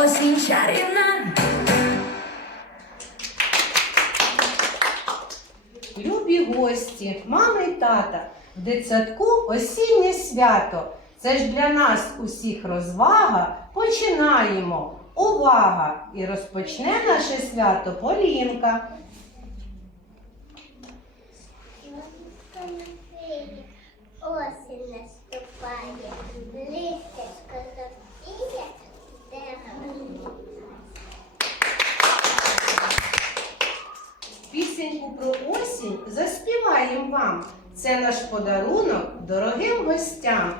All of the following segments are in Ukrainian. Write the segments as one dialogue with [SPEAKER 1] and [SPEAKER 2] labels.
[SPEAKER 1] осінь чарівна.
[SPEAKER 2] Любі гості, мами й тата, в дитсадку осіннє свято. Це ж для нас усіх розвага. Починаємо. Увага! І розпочне наше свято Полінка.
[SPEAKER 3] Осінь наступає, листя скотопіє, дерево.
[SPEAKER 2] Пісеньку про осінь заспіваємо вам. Це наш подарунок дорогим гостям.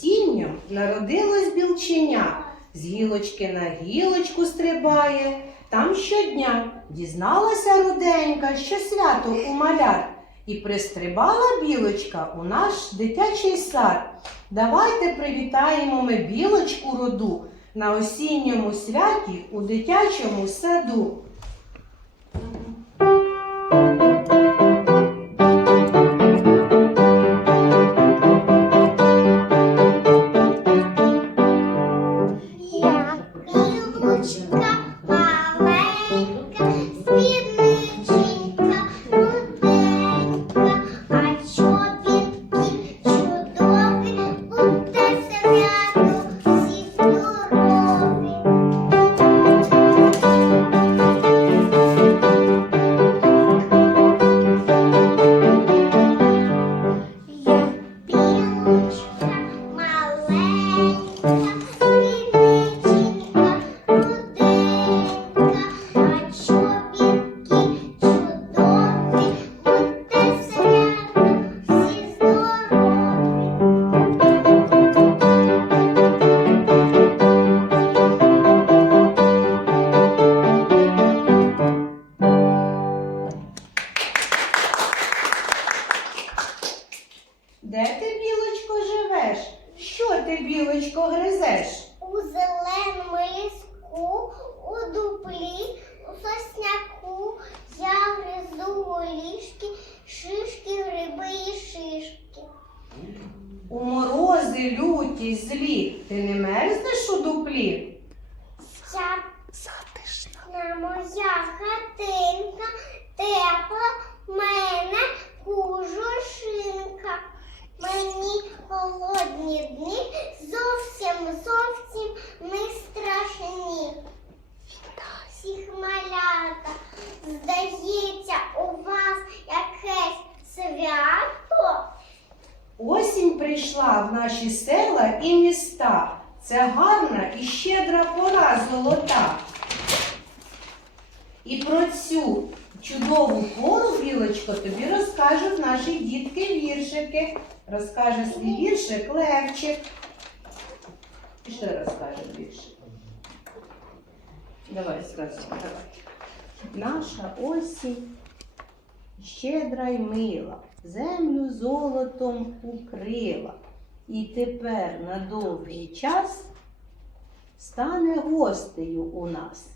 [SPEAKER 2] Осінню народилось білченя, з гілочки на гілочку стрибає. Там щодня дізналася руденька, що свято у малят, і пристрибала білочка у наш дитячий сад. Давайте привітаємо ми білочку роду на осінньому святі у дитячому саду. Ти, білочко, гризеш? Наші села і міста. Це гарна і щедра пора золота. І про цю чудову пору, Білочко, тобі розкажуть наші дітки віршики. Розкаже свій віршик Левчик. І що розкаже віршик? Давай, скажи, давай. Наша осінь щедра й мила, землю золотом укрила. І тепер на довгий час стане гостею у нас.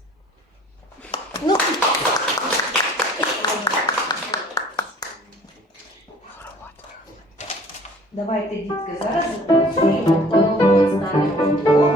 [SPEAKER 2] Ну, Давайте, дітки, зараз хоровод стане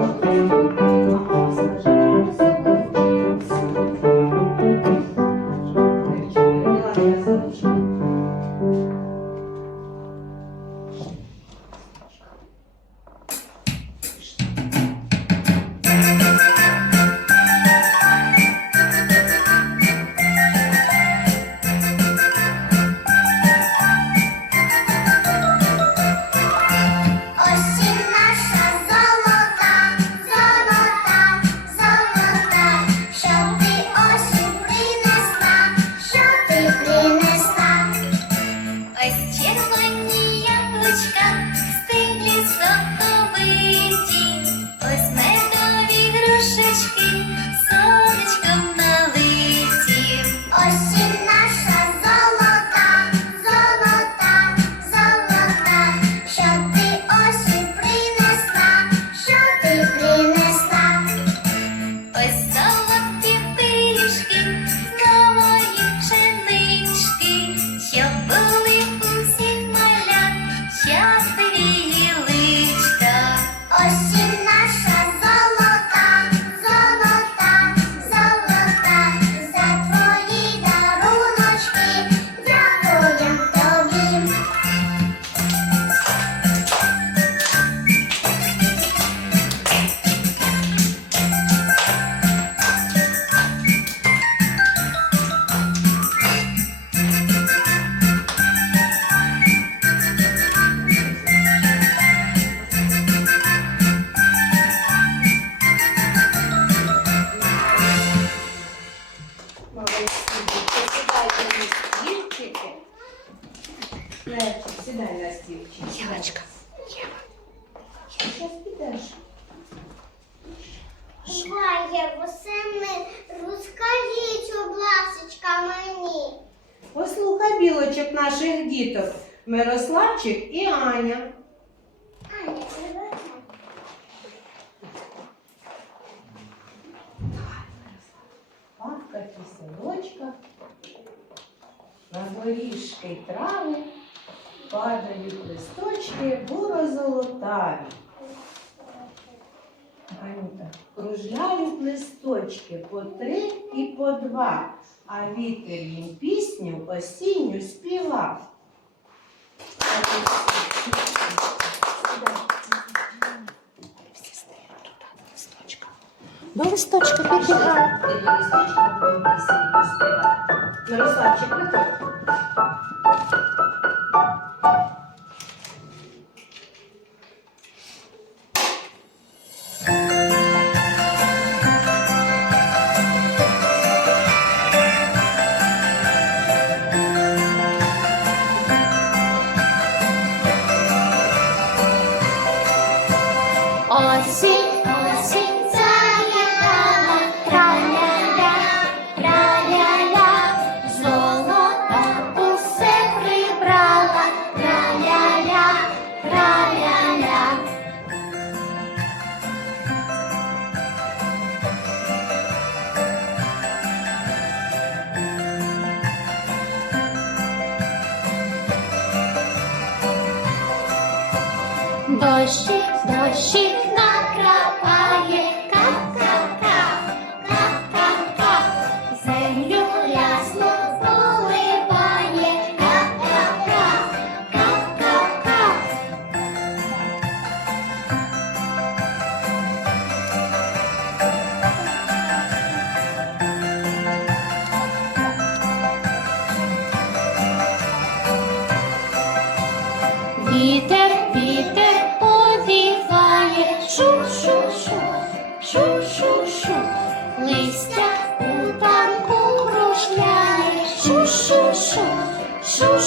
[SPEAKER 2] Мирославчик і Аня.
[SPEAKER 3] Аня, приведай.
[SPEAKER 2] Павка киселочка, на горішки трави падають листочки буро-золотаві. Анюта, кружляють листочки по три і по два, а вітер їм пісню осінню співав.
[SPEAKER 4] До листочка підбігай.
[SPEAKER 2] До листочка будемо пісеньку співати.
[SPEAKER 3] dois, dois,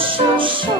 [SPEAKER 3] 叔叔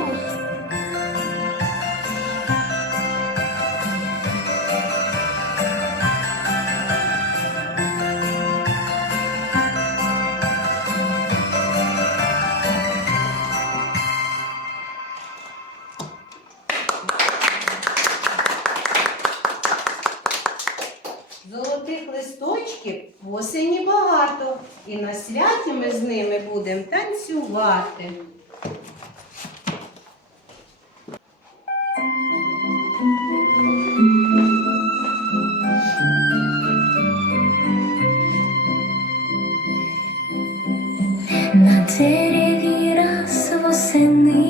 [SPEAKER 3] send the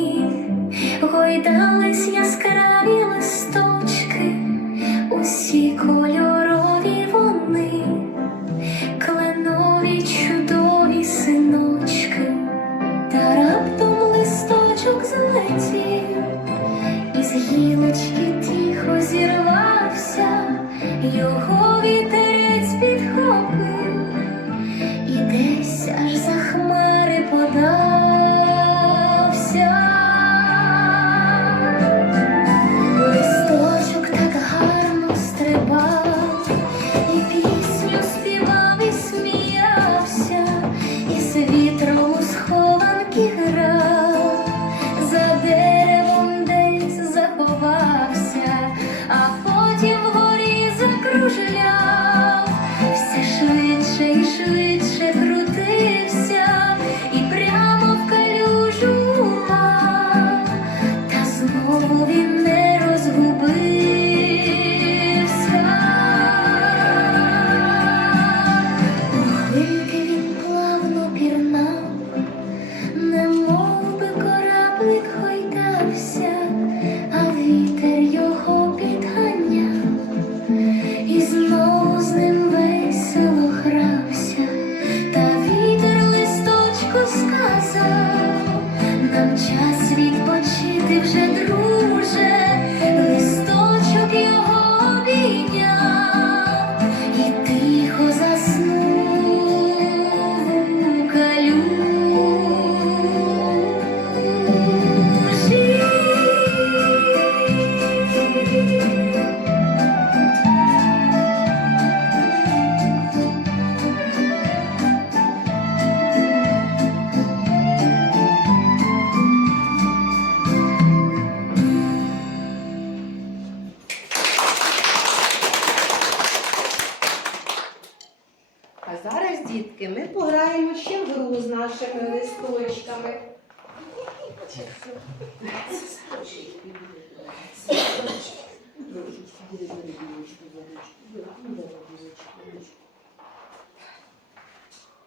[SPEAKER 3] листочками.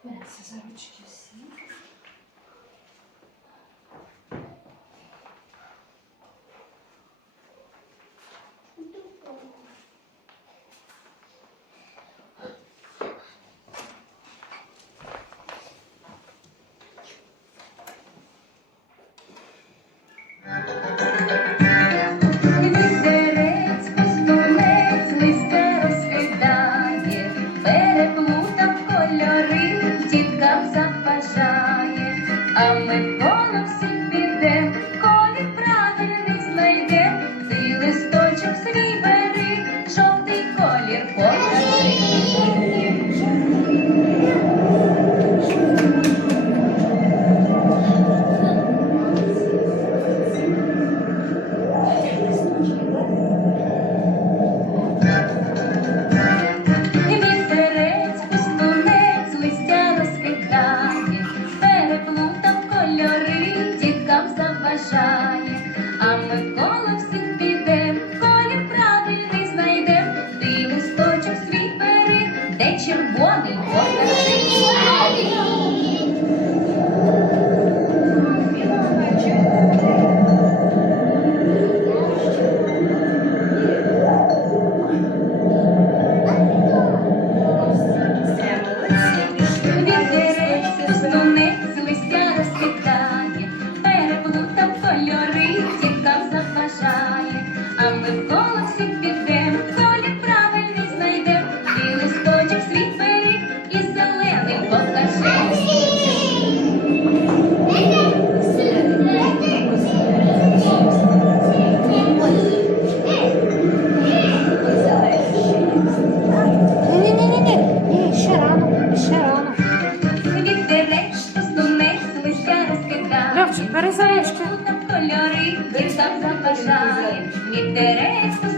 [SPEAKER 3] Береться за
[SPEAKER 2] ручки
[SPEAKER 3] всі. I'm the got березечка. Кольори, дівчатка бажає, від дерев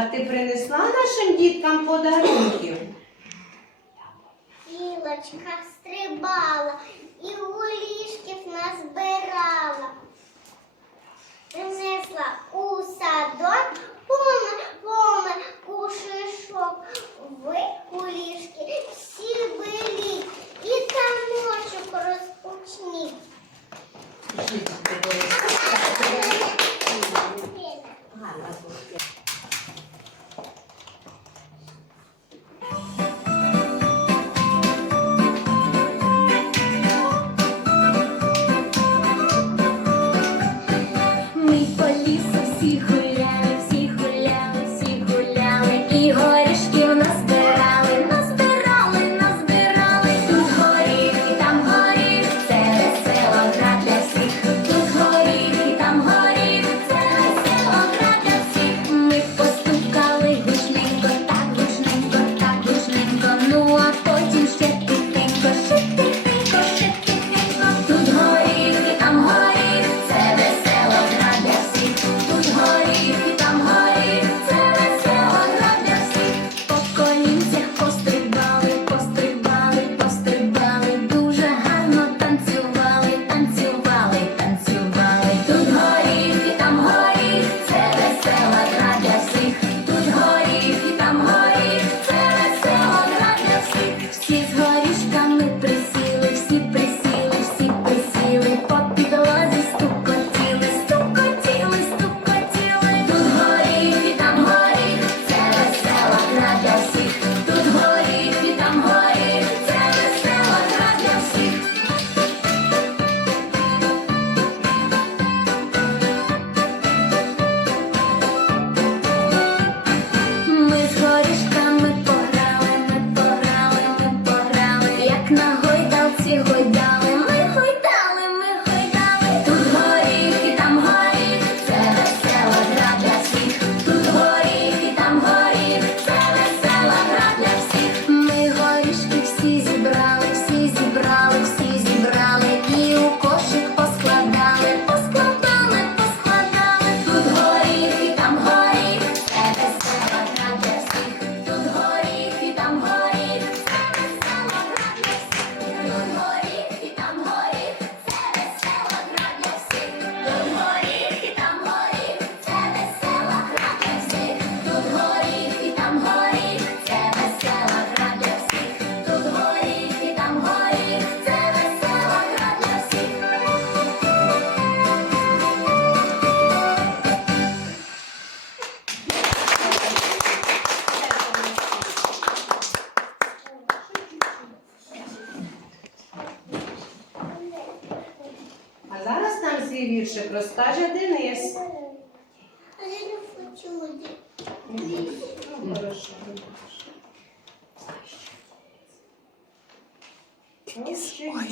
[SPEAKER 3] А ти принесла нашим діткам подарунки?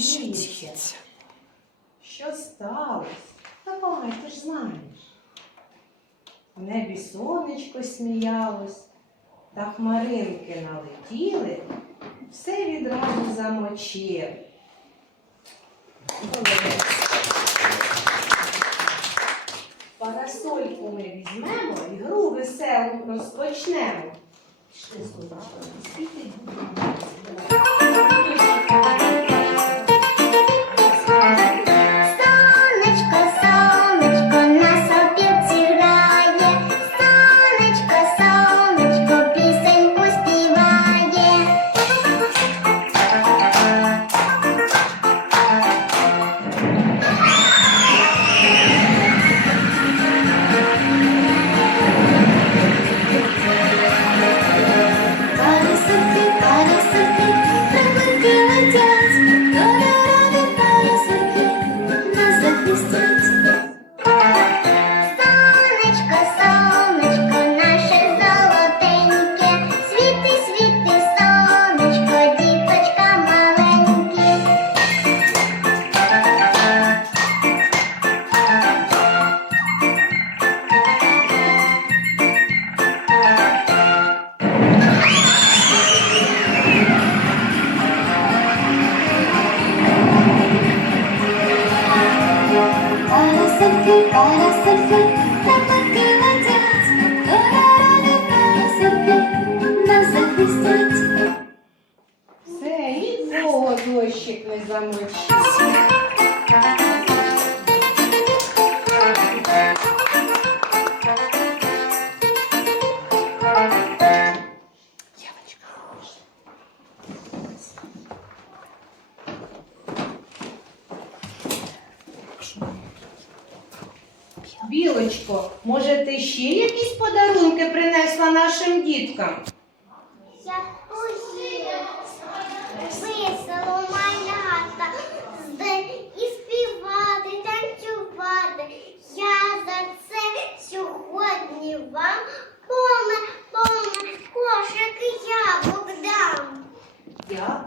[SPEAKER 3] що? Що сталося? Та помай, ти ж знаєш. В небі сонечко сміялось, та хмаринки налетіли, все відразу замочив. Парасольку ми візьмемо і гру веселу розпочнемо. Пішли
[SPEAKER 2] сюди, світить.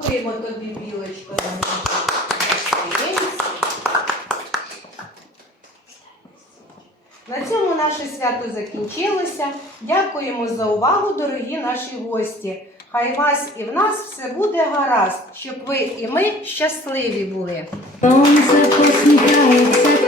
[SPEAKER 5] Дякуємо тобі, Білочко. На цьому наше свято закінчилося. Дякуємо за увагу, дорогі наші гості. Хай вас і в нас все буде гаразд, щоб ви і ми щасливі були.
[SPEAKER 3] Сонце посміхається